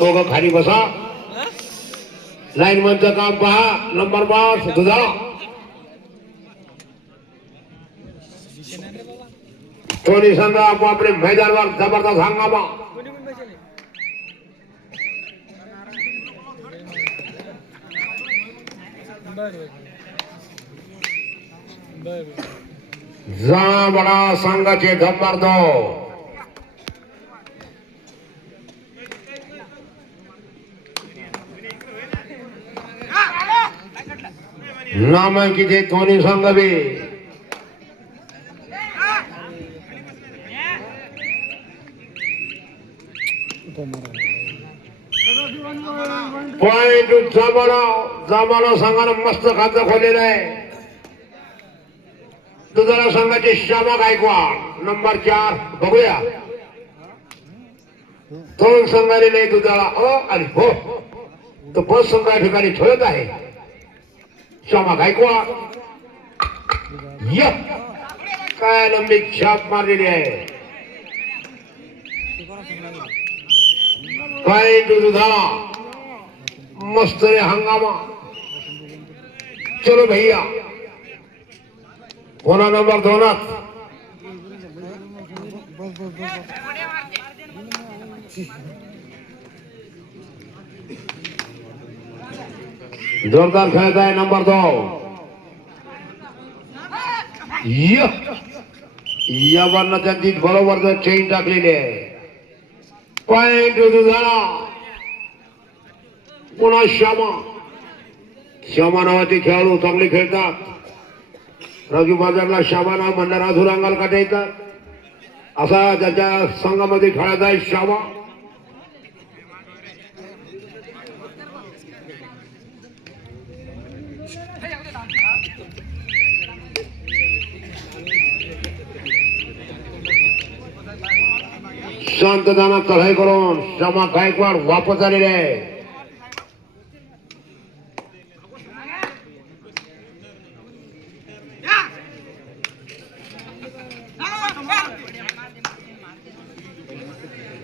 दोघं खाली बसा. लाईनमनचं काम पहा. नंबर 5 दुधाळा. दोन्ही संघ आपापले मैदानावर जबरदस्त हंगामा. जांभळा संघाचे जबरदस्त नामांकित दोन्ही संघ बी पॉइंट जांभळा संघानं मस्त खातं खोलेलं आहे. दुधाळा संघाचे श्यामा गायकवाड नंबर 4 बघूया. दोन संघाने नाही दुधाळा आणि हो तो बस संघ या ठिकाणी ठेवत आहे. श्यामा गायकवाड काय लंबी छाप मारलेली आहे. काय दुधाळा मस्त रे हंगामा. चलो भैया कोणा नंबर 2 जोरदार खेळत आहे. नंबर 2 या वरनं त्यांची बरोबर चेन टाकलेली आहे. पॉइंट दुधाळा. पुन्हा श्यामा नावाचे खेळाडू चांगले खेळतात. राजू बाजारला श्यामा नाव म्हणणार अधुरांगाला काटा येतात. असा ज्याच्या संघामध्ये खेळत आहे श्यामा. शांतताना चढाई करून श्यामा गायकवाड वापस आलेले आहे.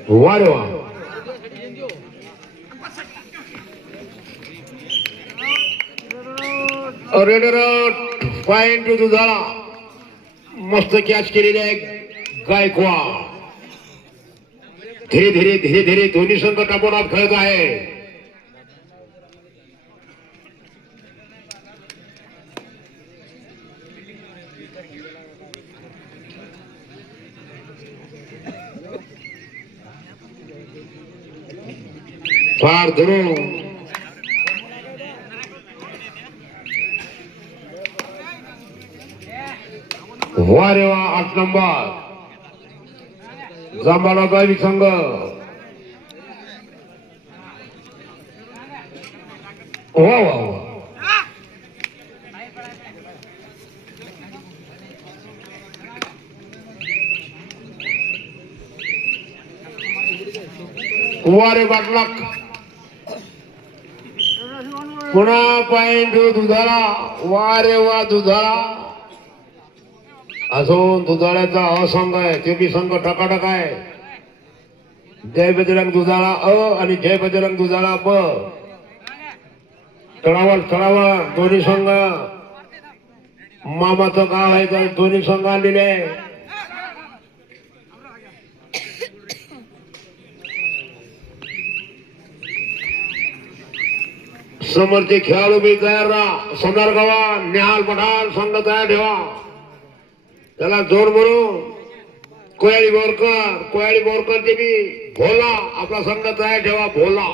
वारे वा रेड पॉइंट दुधाळा. मस्त कॅच केलेली आहे गायकवाड. धीरे धीरे धीरे धीरे दोन्ही संघ टापोटाप खेळत आहे. फार धरून वारे वा 8 नंबर जांभळा गावी संघ. वा वा वारे बाटलाक. पुन्हा पॉइंट दुधाळा. वारे वा दुधाळा. अजून दुधाळ्याचा असंघ आहे. ते बी संघ टकाटक आहे. जय बजरंग दुधाळा आणि जय बजरंग दुधाळा ब. तळावर दोन्ही संघ. मामाचं गाव आहे तर दोन्ही संघ आलेले आहे. समोरचे खेळाडू बी तयार राहा. सोनार गावा निहाल पठाण संघ तयार ठेवा. त्याला जोर म्हणून कोयाळी बोरकरचे बी भोला आपला संघ तयार ठेवा. भोला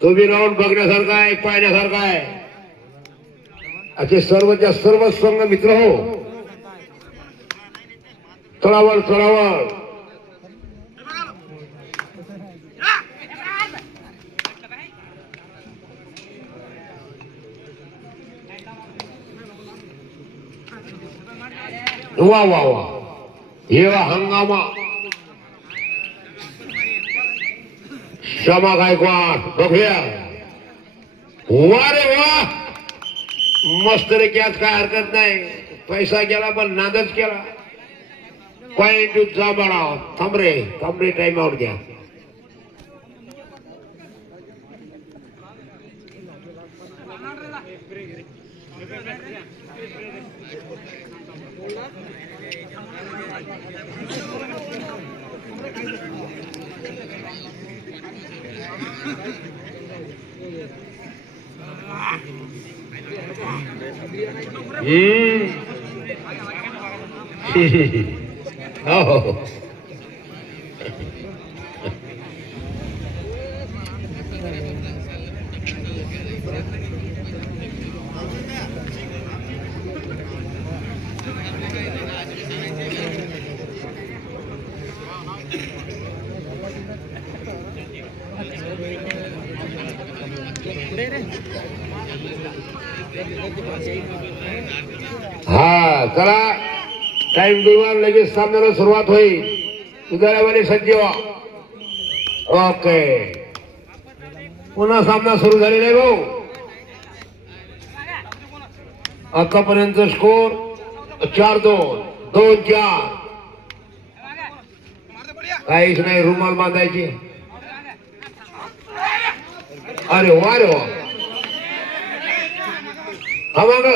तो बी राऊंड बघण्यासारखा आहे, पाहण्यासारखा आहे. असे सर्वच्या सर्व संघ मित्र हो. तळावर वा वा वा हे हंगामा. श्यामा गायकवाड बघूया. वा रे वा मस्त रे कॅच. काय हरकत नाही. पैसा गेला पण नादच केला. पॉइंट जांभळा. थांबरे टाइम आउट घ्या. हो. हा चला टाइम दिवान लगेच सामन्याला सुरुवात होईल. उदयावाले सज्ज व्हा. ओके पुन्हा सामना सुरू झालेला आहे भाऊ. आतापर्यंत स्कोर 4-2 2-4. काहीच नाही रुमाल बांधायची. अरे वा रे वा. हा मग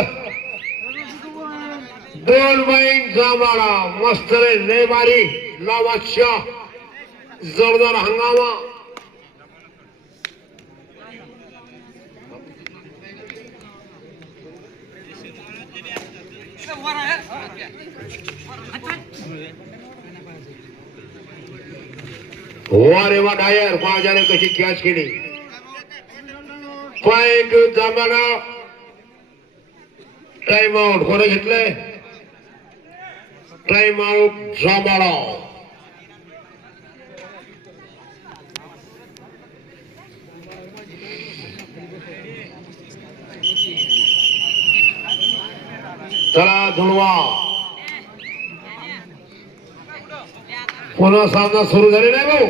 2 पॉइंट जमाडा. मस्त रे लय भारी लावाच्या जोरदार हंगामा. वा रे वा डायर माझ्याने कशी कॅच केली. पॉइंट जमाडा. टाइम आउट कोणी घेतलंय. टाइम आउट जमाडा. चला धुळवा. पुन्हा सामना सुरू झालेला आहे भाऊ.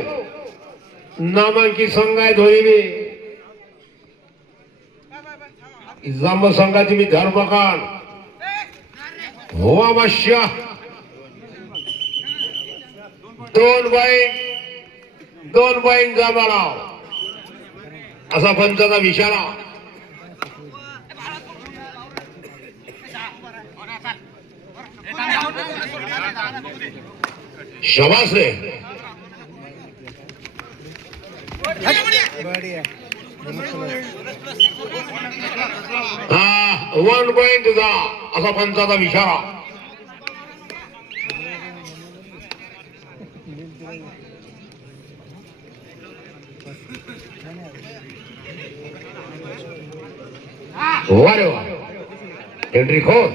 नामांकित संघ आहे दोन्ही. जांब संघाची मी धर्मकांड हुआ मश्या 2 पॉइंट जमाडा असा पंचाचा इशारा. शाबास रे. हा 1 पॉइंट जा असा पंचाचा इशारा. वा रे वा. एंट्री खोल.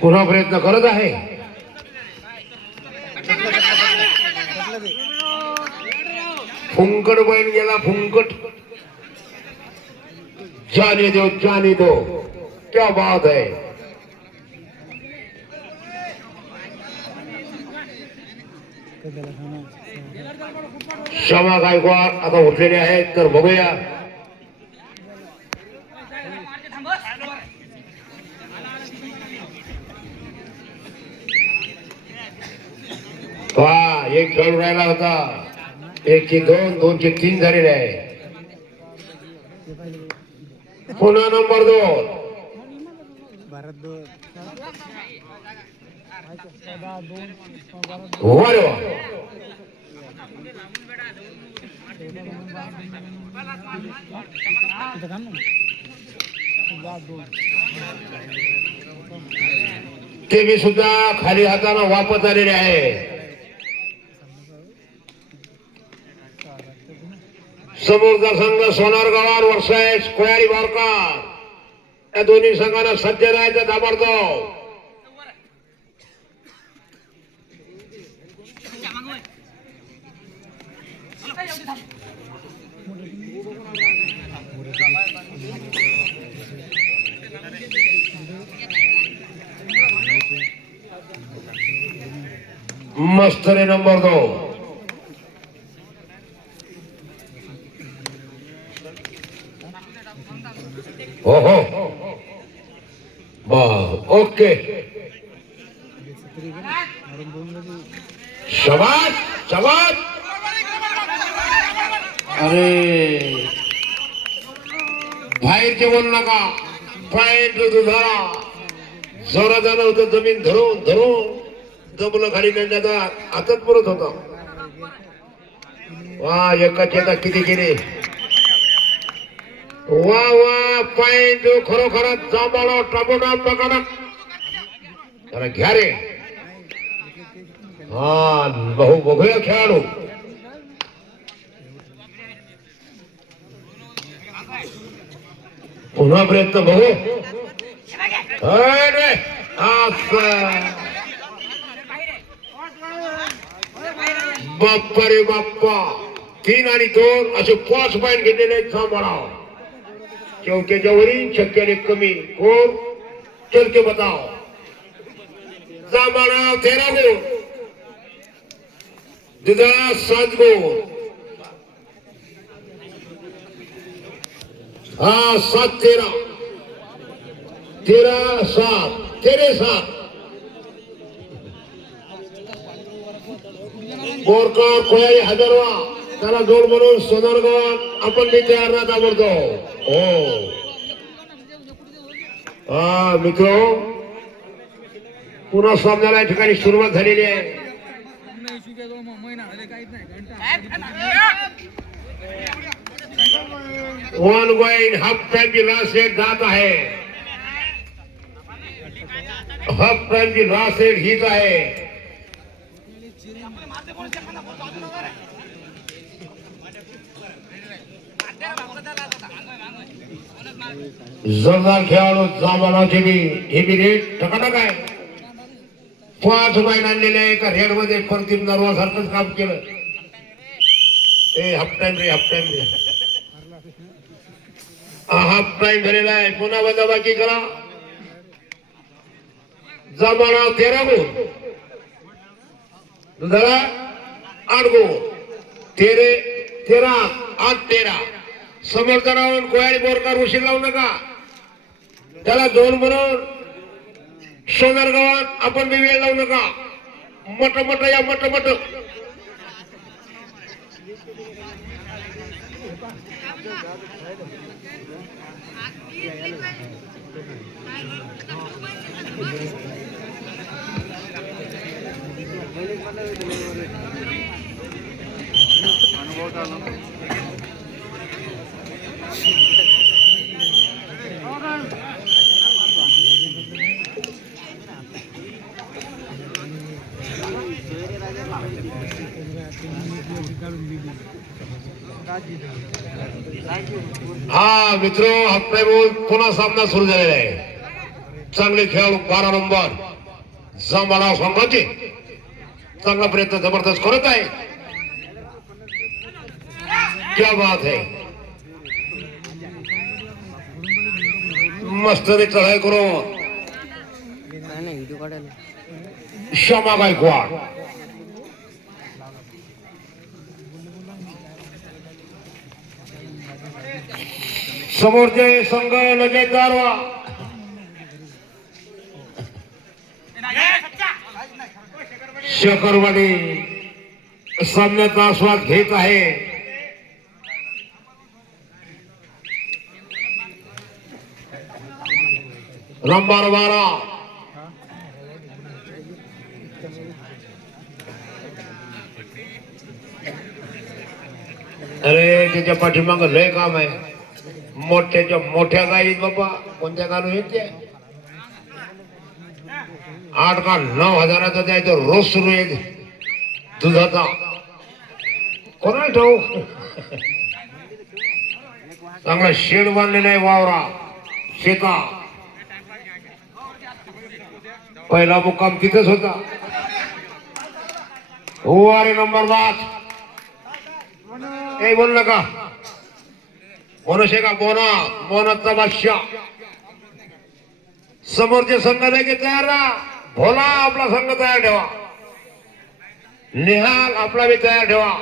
पुन्हा प्रयत्न करत आहे. फुंकट पॉइंट गेला. फुंकट. जाने दो क्या बात है. क्षमा गायकवाड आता उठलेले आहेत तर बघूया. वा एक खेळून राहिला होता. 1-2 2-3 झालेले आहे. पुन्हा नंबर 2. वा रे वा. ते मी सुद्धा खाली हाताने वापस आलेले आहे. समोरचा संघ सोनार गवार वर्सेस कोयाळी बोरकर. या दोन्ही संघांना सज्ज राहायचं ताबडतोब. मस्त रे नंबर 2. हो हो बा ओके. शाबास शाबास. अरे बाहेरचे बोल नका. पॉइंट दुधाळा. जोरा जाणं होतं. जमीन धरून धरून जमलं खाली नेण्याचा हातात पुरत होता. वा एकच येतात किती केले वा वा पॉइंट खरोखरच जांभळा टबोडा प्रकरण त्याला घ्या रे हा बहु बघूया खेळाडू पुन्हा प्रयत्न बघू अरे बाप्पा रे बाप्पा 3 आणि 2 असे 5 पॉइंट घेतलेले आहेत जांभळा चौक्याच्या वरील शक्याने कमी कोण चल के बताओ जांभळा 13 गोल दुधाळा 7 गोल हा 7-13 13-7 13-7 बोरकर कोयाळी हजारवा त्याला जोड म्हणून सोनारगावात आपण मी तयार राहत आवडतो हो हा मित्र पुन्हा सामन्याला या ठिकाणी सुरुवात झालेली आहे वन वाईन हाफ टाइमची लास्ट सेट जात आहे हाफ टाइमची लास्ट सेट हीच आहे जोरदार खेळाडू जांभळाचे हे बी रेट टकाटक आहे 5 पॉइंट आणलेले आहे एका रेड मध्ये परतीम नरवासारखंच काम केलं हाफ टाइम रे हाफ टाइम झालेला आहे पुन्हा वजाबाकी करा जांभळा 13 गोल दुधाळा 8 गोल 13-8-13 समोरचा राहून कोयाळी बोरकर उशीर लावू नका त्याला 2 म्हणून सोनारगावात आपण बी वेळ लावू नका मट या मट हा मित्र हप्ता पुन्हा सामना सुरू झालेला आहे चांगले खेळाडू 12 नंबर जांभळा संघाचे चांगला प्रयत्न जबरदस्त करत आहे क्या बात है मस्त चढाई करून क्षमा गायकवाड समोरचे संघ लगेच दारवा शेखरवाडी सामन्याचा आस्वाद घेत आहे नंबर 12 अरे त्याच्या पाठीमाग लय काम आहे मोठ्याच्या मोठ्या गायीत बाबा कोणत्या गाणं येते 8 का 9 हजाराचा द्यायचं रोज सुरू आहे दुधाचा कोणा ठाऊ चांगला शेड बांधलेला आहे वावरा शेता पहिला मुक्काम तिथेच होता हो अरे नंबर 5 बोल नका बोनशे का बोनाचा बादशाह समोरचे संघ की तयार राहा भोला आपला संघ तयार ठेवा निहाल आपला बी तयार ठेवा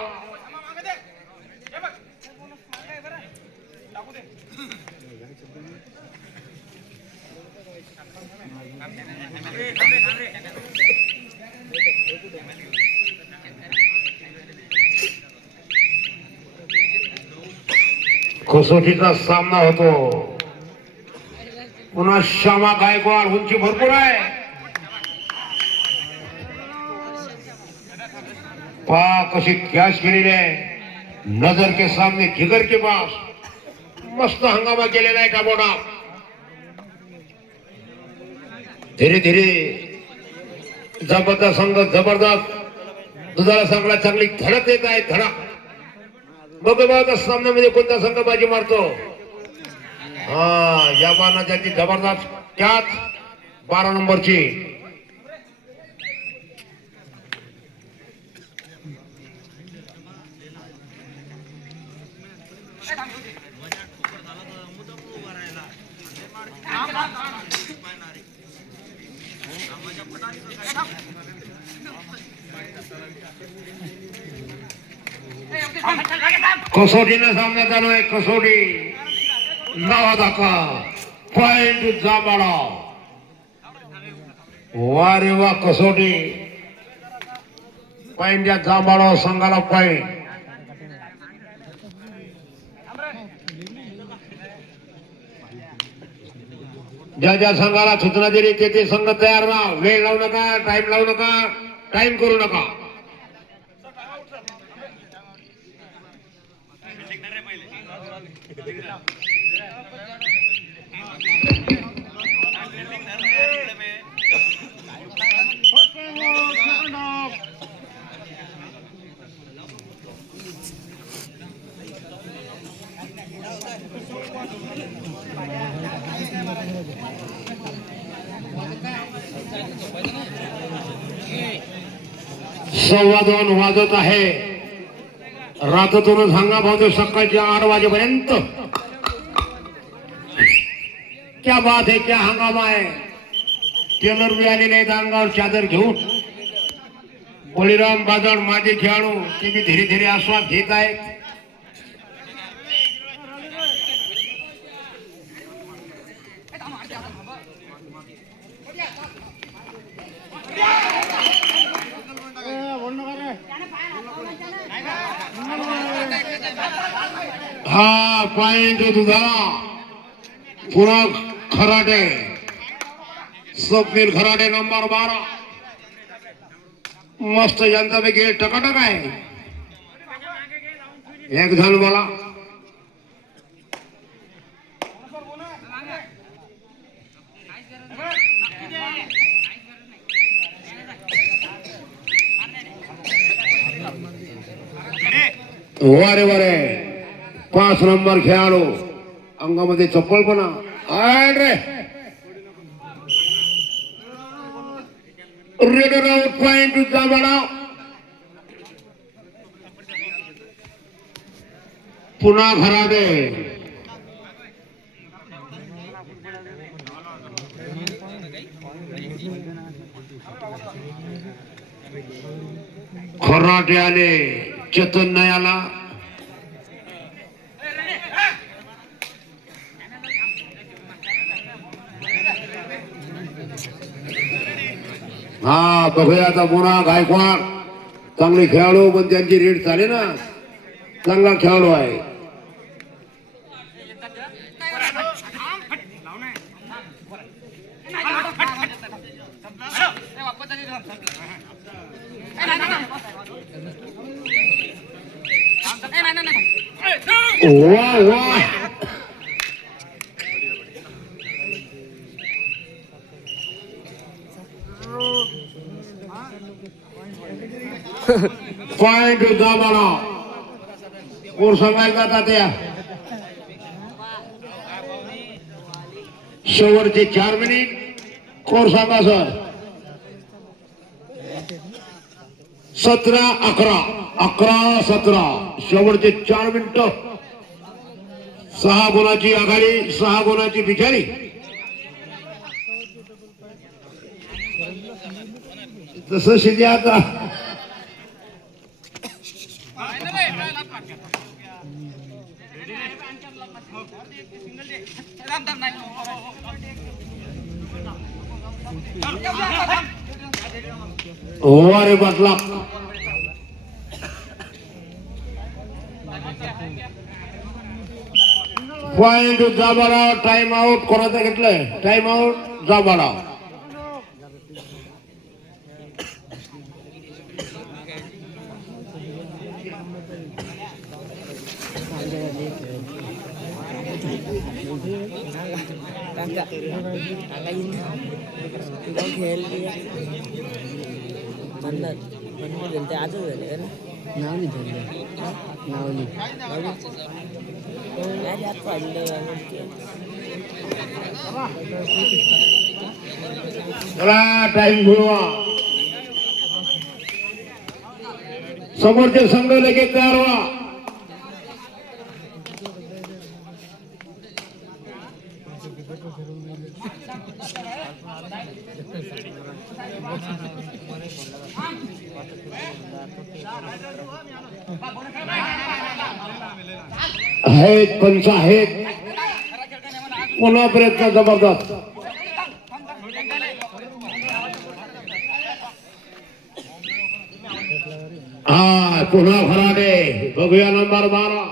कसोटीचा सामना होतो पुन्हा श्यामा गायकवाड उंची भरपूर आहे पहा कशी कॅच केलेली आहे नजर के सामने जिगर के पास मस्त हंगामा केलेला आहे टाबोडा. धीरे धीरे जबरदस्त संघ जबरदस्त दुधाळा संघाला चांगली धडक देत आहे. धडक बघा सामन्यामध्ये कोणता संघ बाजी मारतो. हा या बाना त्याची जबरदस्त कॅच 12 नंबरची. कसोटीने सामना चालू आहे. कसोटी नवा धक्का पॉइंट जांभळा. वा रे वा कसोटी पॉइंट या जांभळा संघाला पॉइंट. ज्या ज्या संघाला सूचना दिली ते संघ तयार राहा. वेळ लावू नका, टाइम लावू नका, टाइम करू नका. सव्वा 2 वाजत आहे. रात्रीतूनच हंगाम होतो सकाळच्या 8 वाजेपर्यंत. क्या बात है, क्या हंगामा आहे. टेलर बी आलेले आहेत अंगावर चादर घेऊन. बळीराम बाजार माझे खेळाडू ते बी धीरे धीरे आस्वाद घेत आहेत. हा पॉइंट दुधाळा पुन्हा खराटे. स्वप्नील खराटे नंबर 12. मस्त यांच्यापैकी टकाटक आहे. एक जण बोला. वारे वारे 5 नंबर खेळाडू अंगामध्ये चप्पलपणा. अरे रेड आउट पॉइंट जांभळा. पुन्हा खराडे. खराटे आले, चेतन नाही आला. हा बघूया आता पुन्हा गायकवाड चांगले खेळाडू पण त्यांची रेड चाले ना. चांगला खेळाडू आहे. वा वा पॉइंट दाबाला कोण सांगायला जातात. त्या शेवटचे 4 मिनिट कोण सांगा सर. 17-11 11-17 शेवटचे 4 मिनिट. 6 गुणाची आघाडी, 6 गुणाची बिचारी. तसं शिजे आता ओव्हर बदला. पॉइंट जांभळा. टाइम आउट कोणाचं घेतलंय. टाइम आउट जांभळा. खेळ म्हणणार ते आजच झाले ना नाव नाही झालं नाव नाही टाइम घुलवा समोरचे संघ लगेच तयार व्हा. आहेत पंच आहेत पुन्हा प्रयत्न जबरदस्त. हा पुन्हा फराडे बघूया नंबर 12.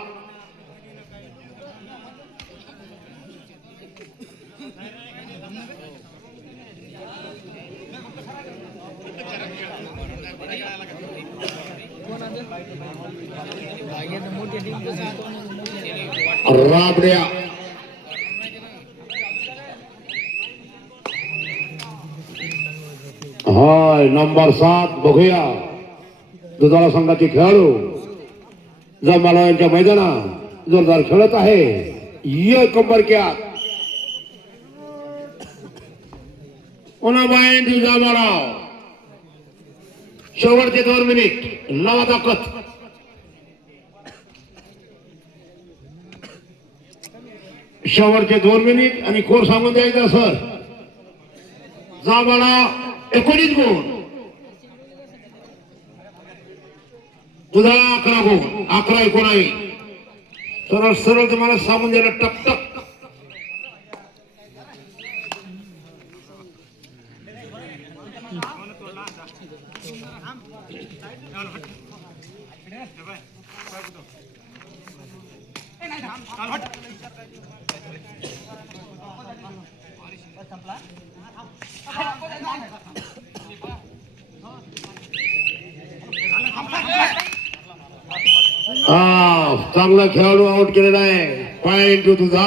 राबड्या हाय नंबर 7 बघूया दुधाळा संघाचे खेळाडू जमाला यांच्या मैदानात जोरदार खेळत आहे. ये कंबर क्या पुन्हा बाईन जमाला शेवटचे 2 मिनिट लावा ताकद. शेवटचे 2 मिनिट आणि कोर सांगून द्यायचा सर. जामाला 19 गुण तुझा 11 गुण 11-19 सरळ सरळ तुम्हाला सांगून द्यायला टकटक. चांगला खेळाडू आउट केलेला आहे. पॉइंट तुझा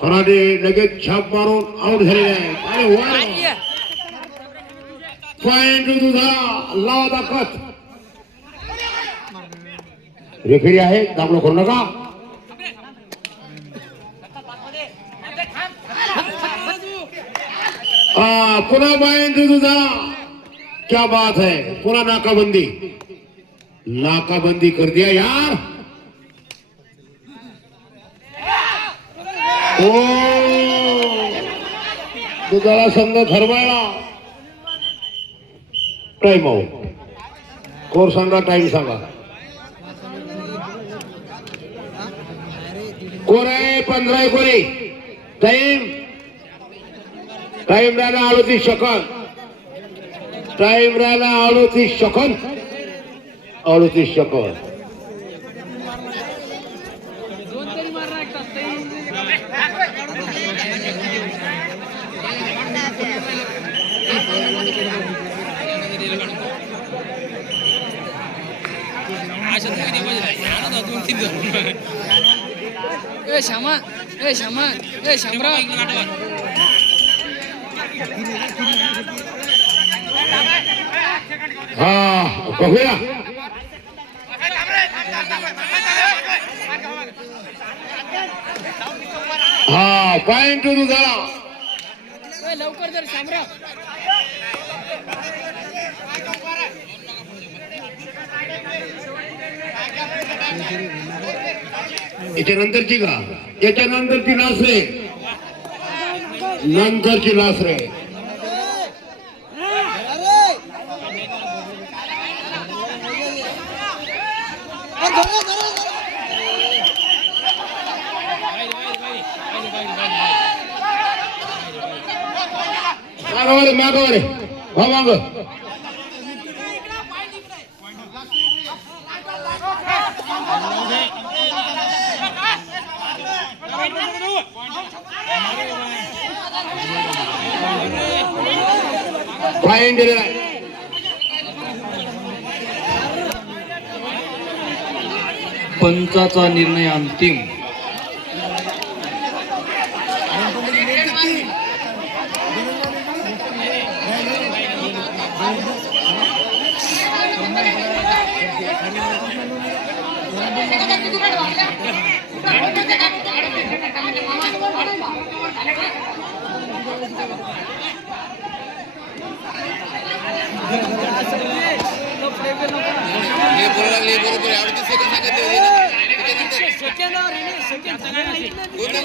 खराडे लगेच छाप मारून आउट झालेला आहे. अरे वा पॉइंट तुझा लावा दाखवत. रेफरी आहे दाखलो करू नका. पुन्हा पॉइंट तुझा क्या बात है. पुन्हा नाकाबंदी कर दिया यार. ओ दुधाळा संघ खरबाळा. Time out. कोर सांगा टाइम सांगा. कोर आहे 15-19 टाइम राहिला 38 सेकंद. टाइम राहिला 38 सेकंद. 38 सेकंद. बघूया पॉइंट झाला. लवकर जर शामराव याच्यानंतरची का याच्यानंतरची लास रे. नंतरची लास रे. मागवरे हो माग पॉइंट दिलेला आहे. पंचाचा निर्णय अंतिम.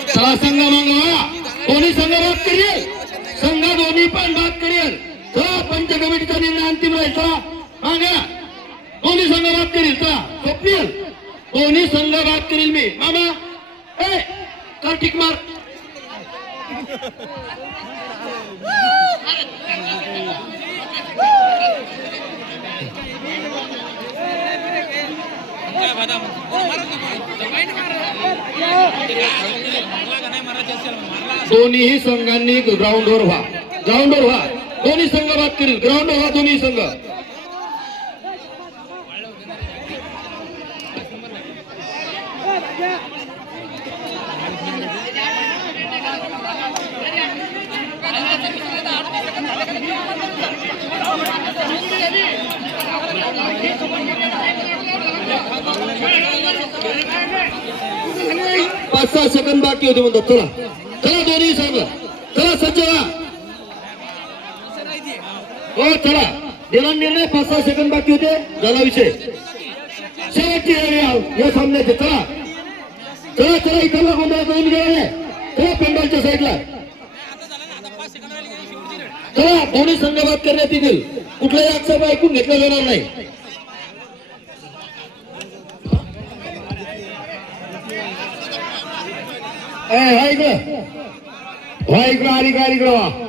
चला संघ मागवा कोणी संघ बात करेल संघ दोन्ही पण बात करेल चला पंच कमिटीचा निर्णय अंतिम राहील चला मागा दोन्ही संघ बात करेल चला स्वप्नील दोन्ही संघ बात करेल मी मामा ए चल टिक मार दोन्ही संघांनी ग्राउंडवर व्हा दोन्ही संघ बात करील ग्राउंडवर व्हा दोन्ही संघ पाच सहा सेकंद बाकी होते म्हणतात चला चला दोन्ही संघ चला सज्ज व्हा हो चला दिला निर्णय 5-6 सेकंद बाकी होते झाला विषय शेवटची या सामन्याचे चला चला चला इकडला गोंधळ करून गेला चला पेंडॉलच्या साईडला चला दोन्ही संघ बात करण्यात येतील कुठलाही आक्षेप ऐकून घेतला जाणार नाही वाईकडं अधिकारी वा